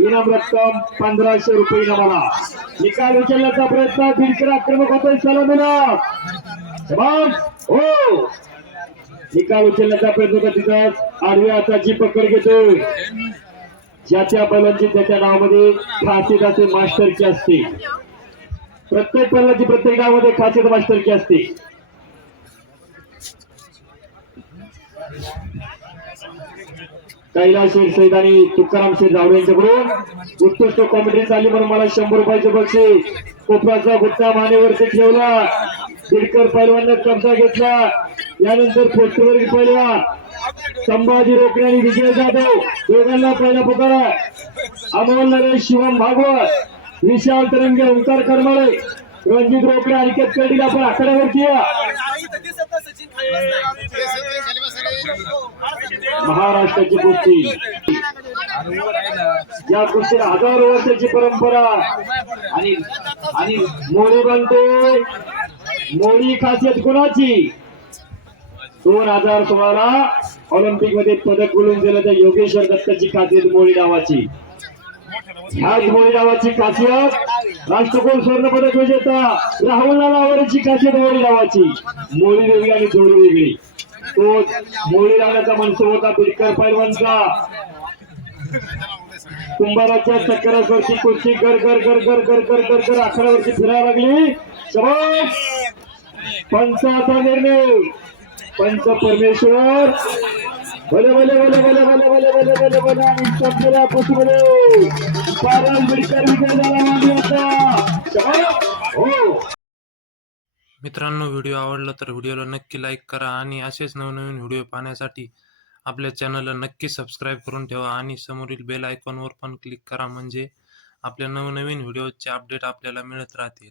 इनाम रक्कम 1500 रुपये इनामाला. निकाल उचलण्याचा प्रयत्न बिडकर आक्रमक होतोय. सलामीला हो निकाल उचलण्याचा प्रयत्न होता. तिथं आडव्या हाताची पकड घेतोय. ज्याच्या बैलांची त्याच्या नावामध्ये खासियत असते, मास्टरची असते. प्रत्येक बैलाची प्रत्येक नावामध्ये खासियत मास्टरची असते. कैलास शेठ सैद आणि तुकाराम शेठ जावळे यांच्याकडून उत्कृष्ट कॉमेडी चालली म्हणून मला 100 रुपयाचे बक्षीस. कोपराचा गुट्टा मानेवरती ठेवला. बिडकर पैलवानने कब्जा घेतला. यानंतर पोस्टवरील पैलवान संभाजी रोकडे आणि विजय जाधव दोघांना पहिला पुकारा. अमोल नरेश, शिवम भागवत, विशाल तरंगे, ओंकार करमाळे, रणजित रोकडे, अनिकेत कर्डील आपण आकड्यावरती या. महाराष्ट्राची कुस्ती, या कुस्तीला हजारो वर्षाची परंपरा आणि मोळी बनते. मोळी खासियत कुणाची? 2016ला ऑलिम्पिक मध्ये पदक मिळवून दिलं त्या योगेश्वर दत्ताची खासियत मोळी नावाची. ह्याच मोळी नावाची खासियत राष्ट्रकुल स्वर्ण पदक विजेता राहुल नालावरची खासियत मोळी नावाची. मोळी वेगळी आणि जोडी वेगळी. तो मोळी लावण्याचा मनसुब होता बिडकर पैलवानचा. कुंभाराच्या चक्करावरची कुस्ती गर गर गर गर गर गर गर गर आखाड्यावरती फिरायला लागली. शाबास. पंचाचा निर्णय. पंच परमेश्वर भले भले भले भले भले भले भले भले भले आणि संपलेल्या कुस्तीमध्ये पारस बिडकर विजय झाला. हो मित्रांनो, व्हिडिओ आवडला तर व्हिडिओला नक्की लाईक करा आणि असेच नवनवीन व्हिडिओ पाहण्यासाठी आपल्या चॅनलला नक्की सबस्क्राईब करून ठेवा आणि समोरील बेल आयकॉनवर पण क्लिक करा, म्हणजे आपल्या नवनवीन व्हिडिओचे अपडेट आपल्याला मिळत राहतील.